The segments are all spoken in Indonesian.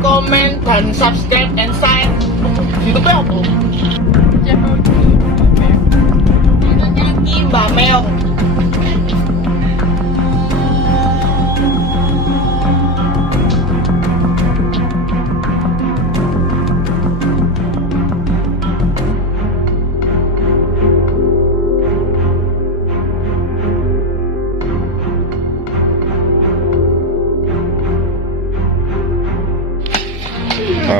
comment, dan subscribe and sign. YouTube-nya apa? Nyanyi Mbak Mel.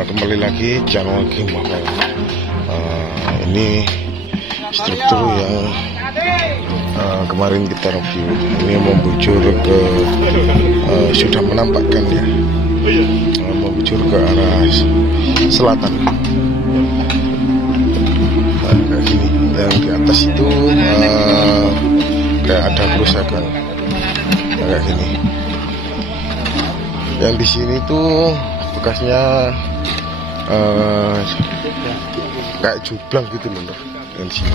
Kembali lagi channel King Mobile. Ini struktur yang kemarin kita review. Ini membujur ke sudah menampakkan ya, membujur ke arah selatan. Kayak gini. Yang di atas itu kayak ada kerusakan kayak gini. Yang di sini tuh bekasnya kayak jublang gitu loh yang di sini.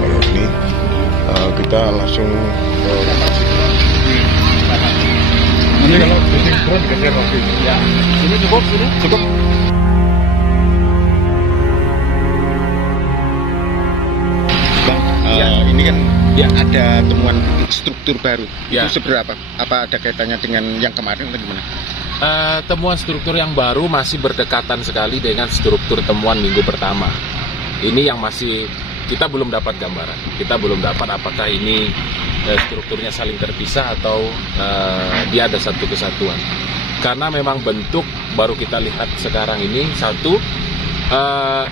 Kalau ini kita langsung ke ini kalau bising drone geser lagi ya. Ini cukup, ini cukup. Ini kan ya ada temuan struktur baru. Ya. Itu seberapa? Apa ada kaitannya dengan yang kemarin atau gimana? Temuan struktur yang baru masih berdekatan sekali dengan struktur temuan minggu pertama. Ini yang masih kita belum dapat gambaran. Kita belum dapat apakah ini strukturnya saling terpisah atau dia ada satu kesatuan. Karena memang bentuk baru kita lihat sekarang ini satu,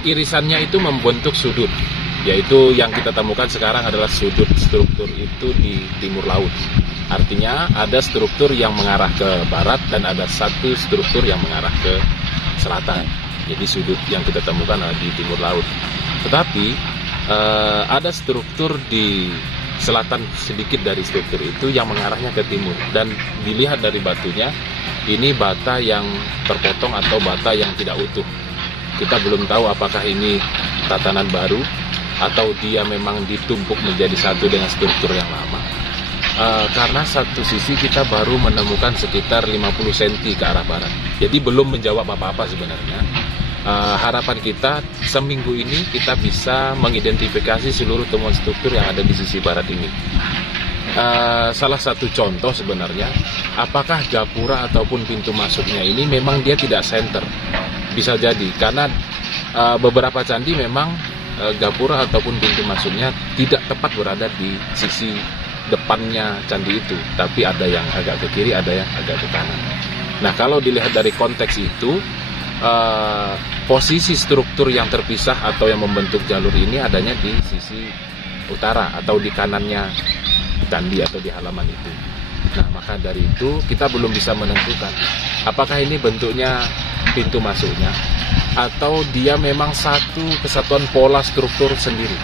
irisannya itu membentuk sudut. Yaitu yang kita temukan sekarang adalah sudut struktur itu di timur laut. Artinya ada struktur yang mengarah ke barat dan ada satu struktur yang mengarah ke selatan. Jadi sudut yang kita temukan adalah di timur laut. Tetapi ada struktur di selatan sedikit dari struktur itu yang mengarahnya ke timur. Dan dilihat dari batunya, ini bata yang terpotong atau bata yang tidak utuh. Kita belum tahu apakah ini tatanan baru atau dia memang ditumpuk menjadi satu dengan struktur yang lama. Karena satu sisi kita baru menemukan sekitar 50 cm ke arah barat. Jadi belum menjawab apa-apa sebenarnya. Harapan kita seminggu ini kita bisa mengidentifikasi seluruh temuan struktur yang ada di sisi barat ini. Salah satu contoh sebenarnya, apakah gapura ataupun pintu masuknya ini memang dia tidak center. Bisa jadi, karena beberapa candi memang gapura ataupun pintu masuknya tidak tepat berada di sisi depannya candi itu, tapi ada yang agak ke kiri, ada yang agak ke kanan. Nah, kalau dilihat dari konteks itu, posisi struktur yang terpisah atau yang membentuk jalur ini adanya di sisi utara atau di kanannya candi atau di halaman itu. Nah, maka dari itu kita belum bisa menentukan apakah ini bentuknya pintu masuknya atau dia memang satu kesatuan pola struktur sendiri.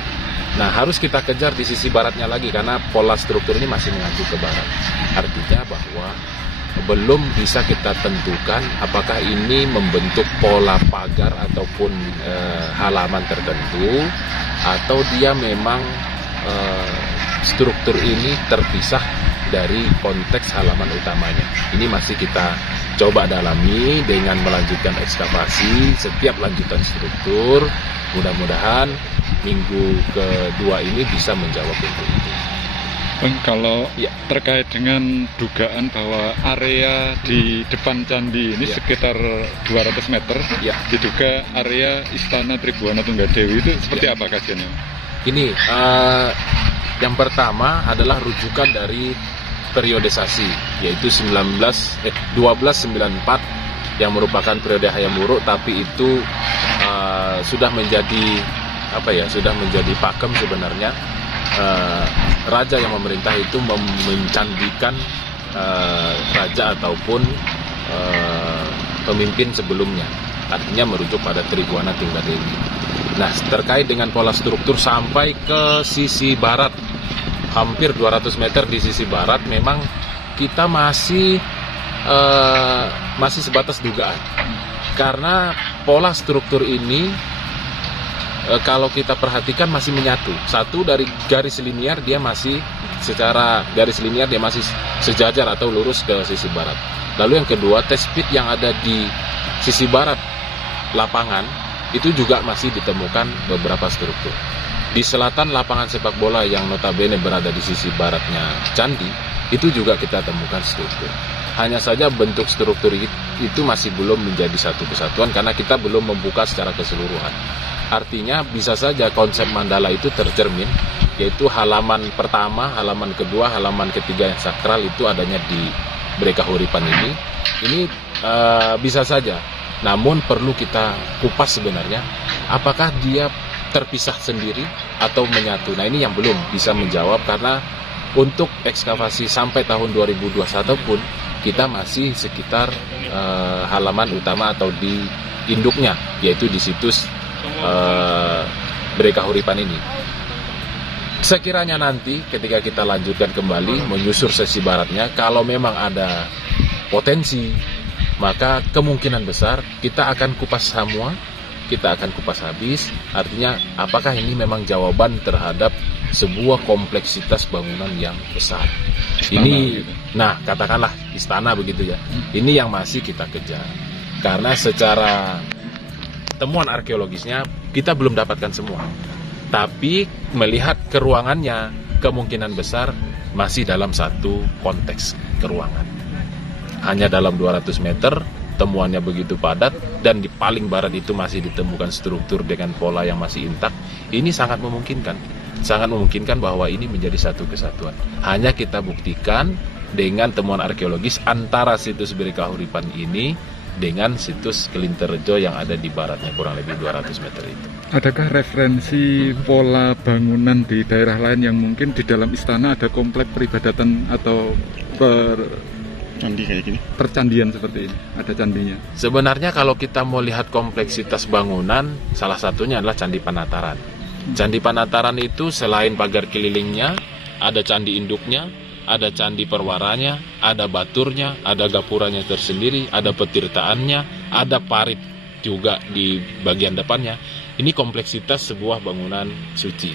Nah, harus kita kejar di sisi baratnya lagi karena pola struktur ini masih mengacu ke barat. Artinya bahwa belum bisa kita tentukan apakah ini membentuk pola pagar ataupun halaman tertentu atau dia memang struktur ini terpisah dari konteks halaman utamanya. Ini masih kita coba dalami dengan melanjutkan ekskavasi setiap lanjutan struktur. Mudah-mudahan minggu kedua ini bisa menjawab itu. Kalau ya, terkait dengan dugaan bahwa area di depan candi ini sekitar 200 meter, diduga area Istana Tribuana Tunggadewi itu seperti apa kajiannya? Ini yang pertama adalah rujukan dari periodisasi, yaitu 1294 yang merupakan periode Hayam Wuruk, tapi itu sudah menjadi sudah menjadi pakem sebenarnya. Raja yang memerintah itu mencandikan raja ataupun pemimpin sebelumnya, artinya merujuk pada Tribuana Tunggadewi. Nah, terkait dengan pola struktur sampai ke sisi barat, hampir 200 meter di sisi barat, memang kita masih sebatas dugaan. Karena pola struktur ini kalau kita perhatikan masih menyatu. Satu, dari garis linear dia masih secara garis linear dia masih sejajar atau lurus ke sisi barat. Lalu yang kedua, test pit yang ada di sisi barat lapangan itu juga masih ditemukan beberapa struktur. Di selatan lapangan sepak bola yang notabene berada di sisi baratnya candi, itu juga kita temukan struktur. Hanya saja bentuk struktur itu masih belum menjadi satu kesatuan karena kita belum membuka secara keseluruhan. Artinya bisa saja konsep mandala itu tercermin, yaitu halaman pertama, halaman kedua, halaman ketiga yang sakral itu adanya di Breka Huripan ini. Ini bisa saja, namun perlu kita kupas sebenarnya, apakah dia terpisah sendiri atau menyatu. Nah, ini yang belum bisa menjawab karena untuk ekskavasi sampai tahun 2021 pun kita masih sekitar halaman utama atau di induknya, yaitu di situs Breka Huripan ini. Sekiranya nanti ketika kita lanjutkan kembali menyusur sisi baratnya, kalau memang ada potensi, maka kemungkinan besar kita akan kupas semua, kita akan kupas habis. Artinya apakah ini memang jawaban terhadap sebuah kompleksitas bangunan yang besar. Ini, nah katakanlah istana begitu ya. Ini yang masih kita kejar. Karena secara temuan arkeologisnya kita belum dapatkan semua. Tapi melihat keruangannya, kemungkinan besar masih dalam satu konteks keruangan. Hanya dalam 200 meter, temuannya begitu padat, dan di paling barat itu masih ditemukan struktur dengan pola yang masih intak. Ini sangat memungkinkan bahwa ini menjadi satu kesatuan. Hanya kita buktikan dengan temuan arkeologis antara situs Breka Huripan ini dengan situs Kelinterjo yang ada di baratnya kurang lebih 200 meter itu. Adakah referensi pola bangunan di daerah lain yang mungkin di dalam istana ada komplek peribadatan atau Candi kayak gini? percandian seperti ini? Ada candinya? Sebenarnya kalau kita mau lihat kompleksitas bangunan, salah satunya adalah Candi Panataran. Candi Panataran itu selain pagar kelilingnya, ada candi induknya, ada candi perwaranya, ada baturnya, ada gapuranya tersendiri, ada petirtaannya, ada parit juga di bagian depannya. Ini kompleksitas sebuah bangunan suci.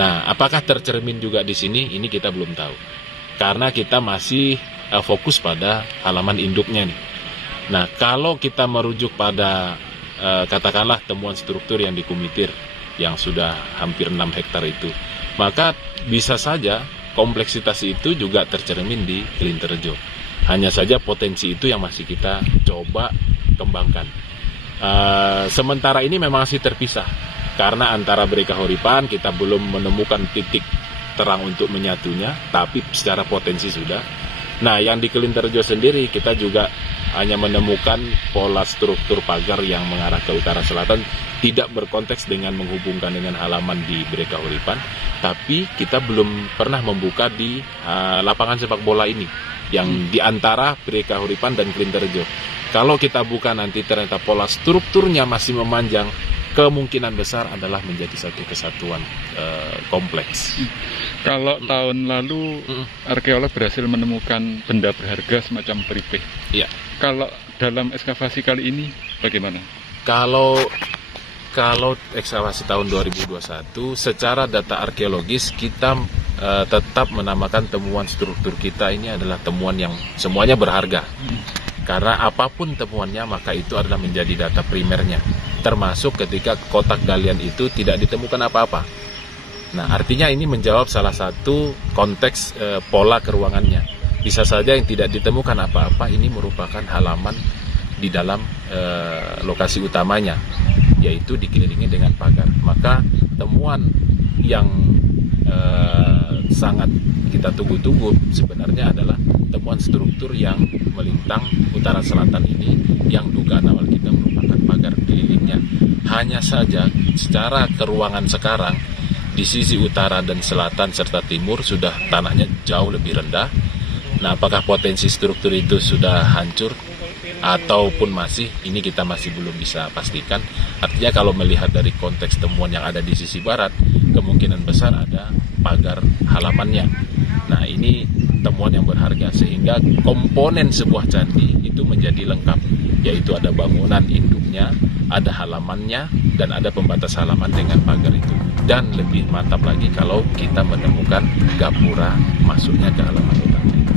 Nah, apakah tercermin juga di sini? Ini kita belum tahu. Karena kita masih fokus pada halaman induknya nih. Nah, kalau kita merujuk pada katakanlah temuan struktur yang di Kumitir yang sudah hampir 6 hektar itu, maka bisa saja kompleksitas itu juga tercermin di Kelinterjo. Hanya saja potensi itu yang masih kita coba kembangkan. Sementara ini memang masih terpisah karena antara Breka Huripan kita belum menemukan titik terang untuk menyatunya, tapi secara potensi sudah. Nah, yang di Kelinterjo sendiri kita juga hanya menemukan pola struktur pagar yang mengarah ke utara selatan, tidak berkonteks dengan menghubungkan dengan halaman di Breka Huripan, tapi kita belum pernah membuka di lapangan sepak bola ini yang di antara Breka Huripan dan Kelinterjo. Kalau kita buka nanti ternyata pola strukturnya masih memanjang, kemungkinan besar adalah menjadi satu kesatuan kompleks. Kalau tahun lalu arkeolog berhasil menemukan benda berharga semacam peripeh. Iya. Kalau dalam ekskavasi kali ini bagaimana? Kalau ekskavasi tahun 2021 secara data arkeologis kita tetap menamakan temuan struktur kita ini adalah temuan yang semuanya berharga. Karena apapun temuannya maka itu adalah menjadi data primernya. Termasuk ketika kotak galian itu tidak ditemukan apa-apa. Nah, artinya ini menjawab salah satu konteks pola keruangannya. Bisa saja yang tidak ditemukan apa-apa ini merupakan halaman di dalam lokasi utamanya, yaitu dikelilingi dengan pagar. Maka temuan yang sangat kita tunggu-tunggu sebenarnya adalah temuan struktur yang melintang utara selatan ini yang dugaan awal kita merupakan pagar kelilingnya. Hanya saja secara keruangan sekarang di sisi utara dan selatan serta timur sudah tanahnya jauh lebih rendah. Nah, apakah potensi struktur itu sudah hancur ataupun masih, ini kita masih belum bisa pastikan. Artinya kalau melihat dari konteks temuan yang ada di sisi barat, kemungkinan besar ada pagar halamannya. Nah, ini temuan yang berharga sehingga komponen sebuah candi itu menjadi lengkap, yaitu ada bangunan induknya, ada halamannya dan ada pembatas halaman dengan pagar itu. Dan lebih mantap lagi kalau kita menemukan gapura masuknya ke halaman utama itu.